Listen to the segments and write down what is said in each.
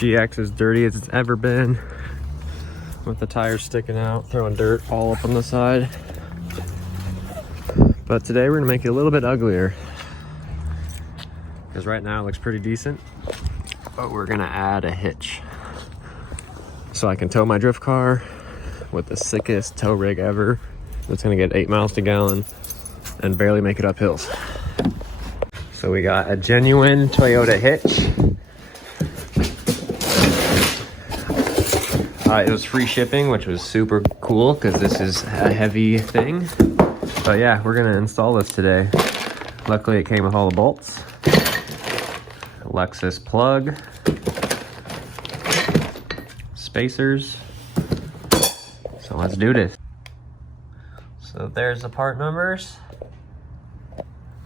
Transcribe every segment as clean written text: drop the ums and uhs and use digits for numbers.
GX is dirty as it's ever been, with the tires sticking out, throwing dirt all up on the side. But today we're gonna make it a little bit uglier, because right now it looks pretty decent, but we're gonna add a hitch so I can tow my drift car with the sickest tow rig ever. It's gonna get 8 miles to gallon and barely make it up hills. So we got a genuine Toyota hitch. It was free shipping, which was super cool because this is a heavy thing. But yeah, we're gonna install this today. Luckily it came with all the bolts. Lexus plug. Spacers. So let's do this. So there's the part numbers.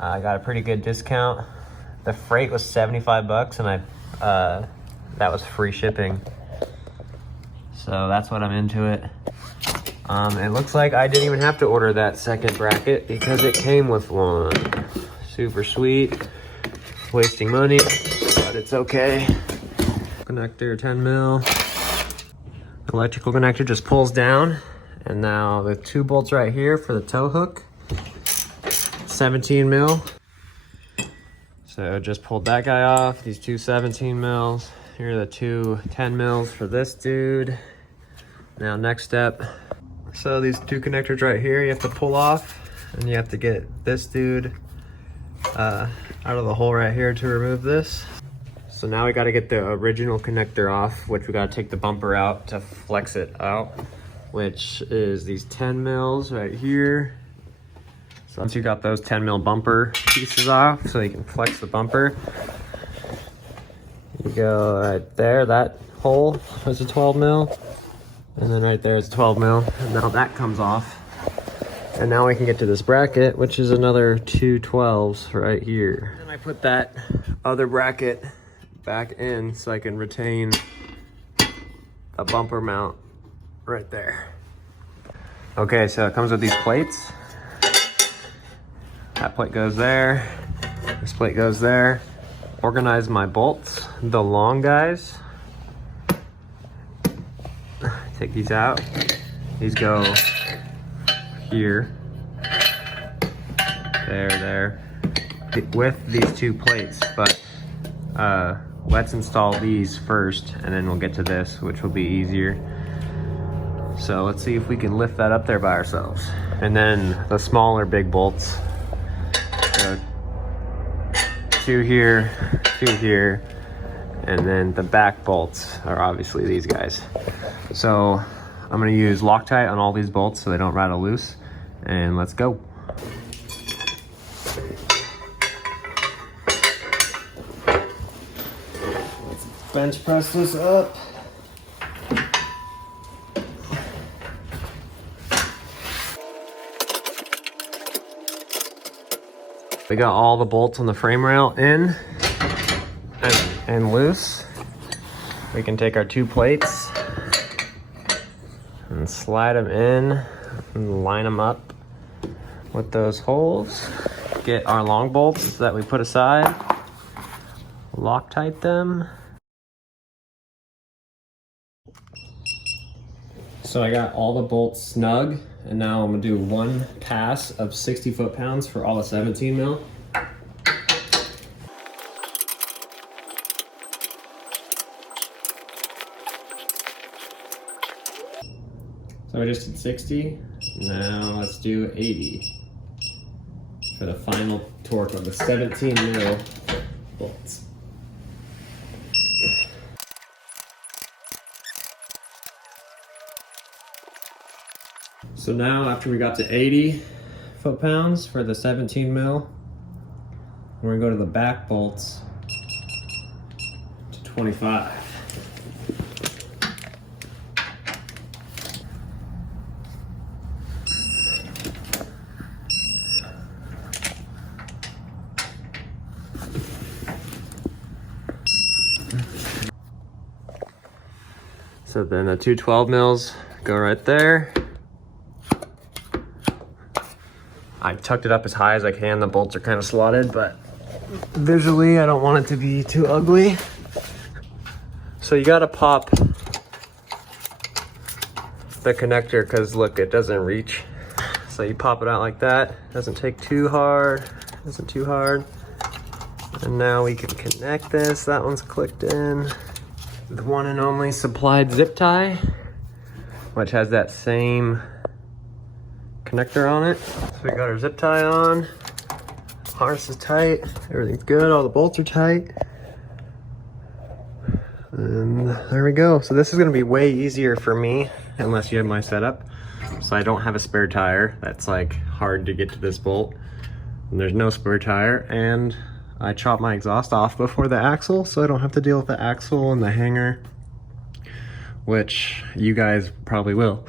I got a pretty good discount. The freight was 75 bucks and that was free shipping. So that's what I'm into it. It looks like I didn't even have to order that second bracket because it came with one. Super sweet. Wasting money, but it's okay. Connector 10 mil. Electrical connector just pulls down. And now the 2 bolts right here for the tow hook. 17 mil. So just pulled that guy off. These 2 17 mils. Here are the 2 10 mils for this dude. Now next step. So these 2 connectors right here, you have to pull off, and you have to get this dude out of the hole right here to remove this. So now we got to get the original connector off, which we got to take the bumper out to flex it out, which is these 10 mils right here. So once you got those 10 mil bumper pieces off, so you can flex the bumper, you go right there. That hole is a 12 mil. And then right there is 12 mil, and now that comes off. And now we can get to this bracket, which is another 2 12s right here. And I put that other bracket back in so I can retain a bumper mount right there. Okay, so it comes with these plates. That plate goes there, this plate goes there. Organize my bolts, the long guys. Take these out. These go here, there, with these 2 plates. But let's install these first, and then we'll get to this, which will be easier. So let's see if we can lift that up there by ourselves. And then the smaller big bolts. 2 here, 2 here. And then the back bolts are obviously these guys. So I'm gonna use Loctite on all these bolts so they don't rattle loose. And let's go. Let's bench press this up. We got all the bolts on the frame rail in and loose. We can take our 2 plates and slide them in and line them up with those holes. Get our long bolts that we put aside, Loctite them. So I got all the bolts snug, and now I'm gonna do 1 pass of 60 foot-pounds for all the 17 mil. So I just did 60, now let's do 80 for the final torque of the 17 mil bolts. So now after we got to 80 foot-pounds for the 17 mil, we're gonna go to the back bolts to 25. So then the 2 12 mils go right there. I tucked it up as high as I can. The bolts are kind of slotted, but visually I don't want it to be too ugly. So you gotta pop the connector because look, it doesn't reach. So you pop it out like that. Doesn't take too hard, isn't too hard. And now we can connect this. That one's clicked in. The one and only supplied zip tie, which has that same connector on it. So we got our zip tie on. Harness is tight, everything's good, all the bolts are tight. And there we go. So this is gonna be way easier for me, unless you have my setup. So I don't have a spare tire. That's like hard to get to this bolt. And there's no spare tire, and I chopped my exhaust off before the axle, so I don't have to deal with the axle and the hanger, which you guys probably will.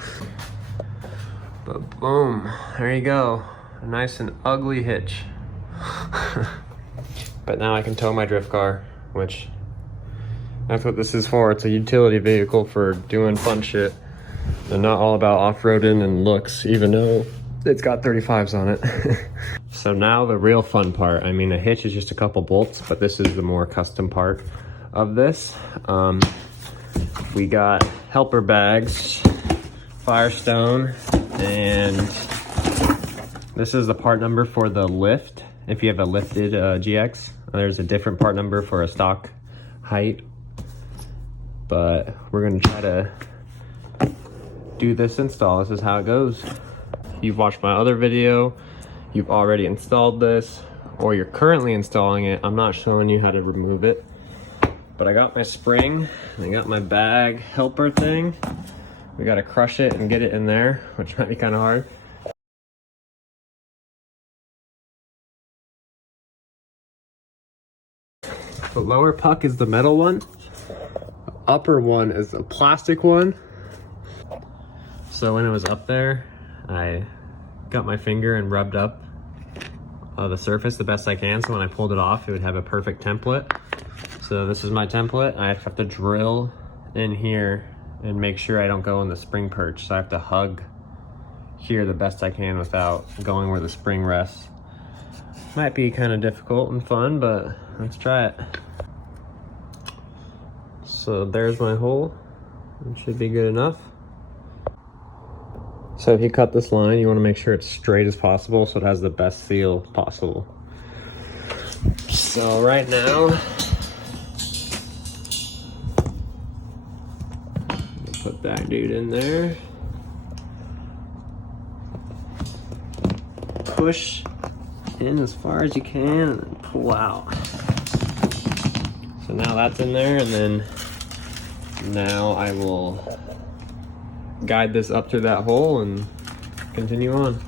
But boom, there you go. A nice and ugly hitch. But now I can tow my drift car, which that's what this is for. It's a utility vehicle for doing fun shit and not all about off-roading and looks, even though it's got 35s on it. So now the real fun part. I mean, a hitch is just a couple bolts, but this is the more custom part of this. We got helper bags, Firestone, and this is the part number for the lift. If you have a lifted GX, there's a different part number for a stock height. But we're gonna try to do this install. This is how it goes. You've watched my other video, you've already installed this, or you're currently installing it. I'm not showing you how to remove it. But I got my spring, I got my bag helper thing. We gotta crush it and get it in there, which might be kind of hard. The lower puck is the metal one. The upper one is a plastic one. So when it was up there, I got my finger and rubbed up the surface the best I can, so when I pulled it off, it would have a perfect template. So this is my template. I have to drill in here and make sure I don't go in the spring perch. So I have to hug here the best I can without going where the spring rests. Might be kind of difficult and fun, but let's try it. So there's my hole. It should be good enough. So if you cut this line, you want to make sure it's straight as possible so it has the best feel possible. So right now, put that dude in there. Push in as far as you can and then pull out. So now that's in there, and then now I will guide this up through that hole and continue on.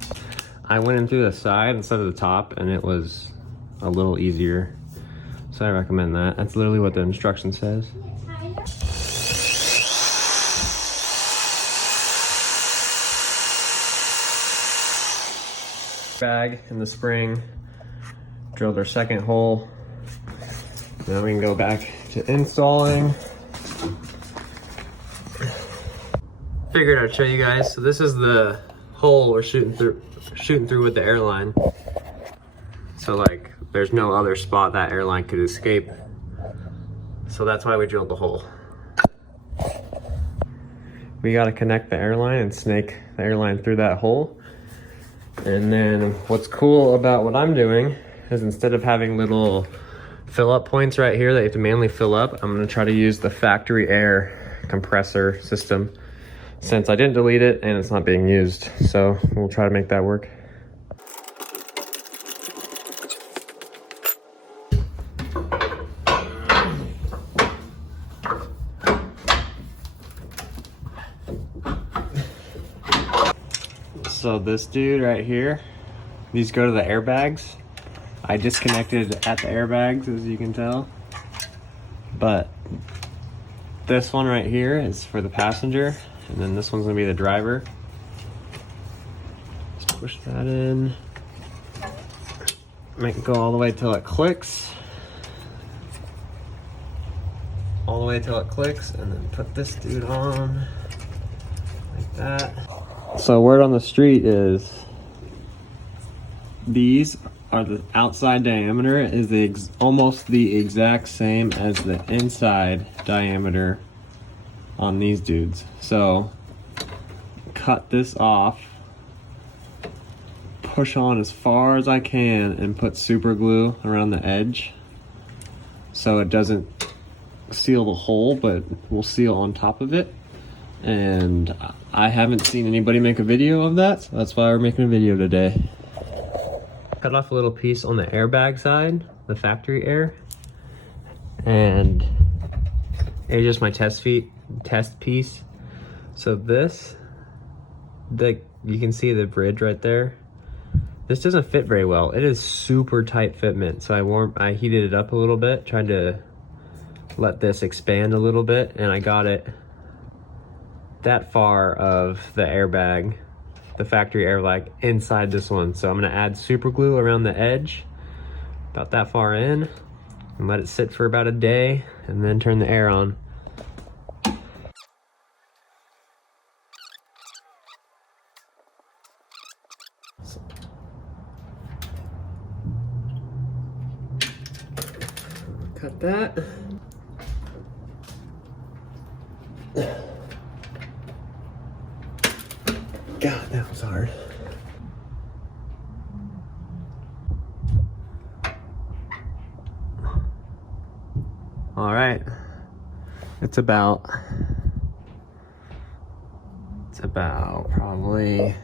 I went in through the side instead of the top, and it was a little easier. So I recommend that. That's literally what the instruction says. Bag in the spring, drilled our second hole. Now we can go back to installing. Figured I'd show you guys. So this is the hole we're shooting through with the airline. So like there's no other spot that airline could escape. So that's why we drilled the hole. We got to connect the airline and snake the airline through that hole. And then what's cool about what I'm doing is instead of having little fill up points right here that you have to manually fill up, I'm gonna try to use the factory air compressor system since I didn't delete it and it's not being used. So we'll try to make that work. So this dude right here, these go to the airbags. I disconnected at the airbags, as you can tell. But this one right here is for the passenger, and then this one's gonna be the driver. Just push that in. Make it go all the way till it clicks. All the way till it clicks, and then put this dude on like that. So word on the street is these are the outside diameter is almost the exact same as the inside diameter on these dudes. So cut this off, push on as far as I can, and put super glue around the edge so it doesn't seal the hole, but will seal on top of it. And I haven't seen anybody make a video of that, so that's why we're making a video today. Cut off a little piece on the airbag side, the factory air, and it's just my test piece. So this, you can see the bridge right there. This doesn't fit very well. It is super tight fitment, so I heated it up a little bit, tried to let this expand a little bit, and I got it that far of the airbag, the factory airbag, inside this one. So I'm gonna add super glue around the edge, about that far in, and let it sit for about a day, and then turn the air on. Cut that. God, that was hard. All right, it's about probably, you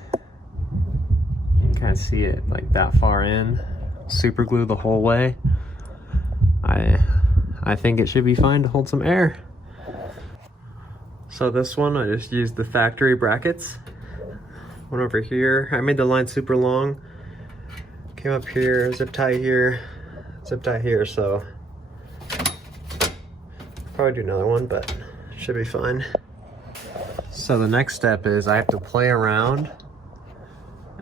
can kind of see it like that far in. Super glue the whole way. I think it should be fine to hold some air. So this one, I just used the factory brackets. One over here, I made the line super long. Came up here, zip tie here, so probably do another one, but should be fine. So the next step is I have to play around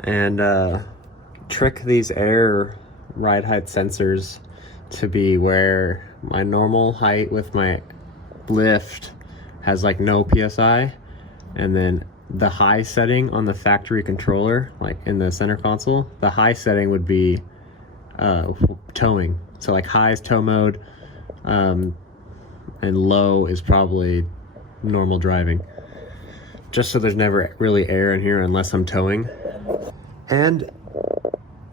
and trick these air ride height sensors to be where my normal height with my lift has like no PSI, and then the high setting on the factory controller, like in the center console, the high setting would be towing. So like high is tow mode, and low is probably normal driving. Just so there's never really air in here unless I'm towing. And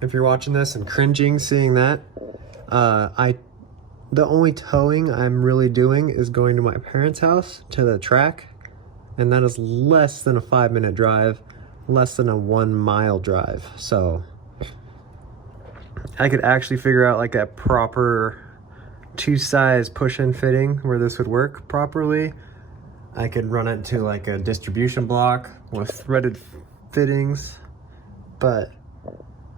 if you're watching this and cringing seeing that, the only towing I'm really doing is going to my parents' house to the track, and that is less than a 5-minute drive, less than a 1 mile drive. So I could actually figure out like a proper 2-size push-in fitting where this would work properly. I could run it to like a distribution block with threaded fittings, but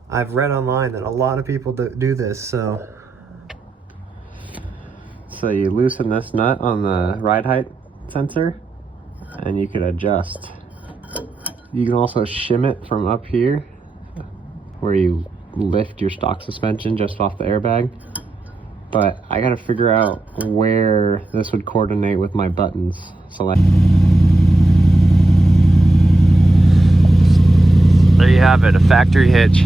I've read online that a lot of people do this. So you loosen this nut on the ride height sensor and you could adjust. You can also shim it from up here where you lift your stock suspension just off the airbag. But I gotta figure out where this would coordinate with my buttons. So there you have it, a factory hitch.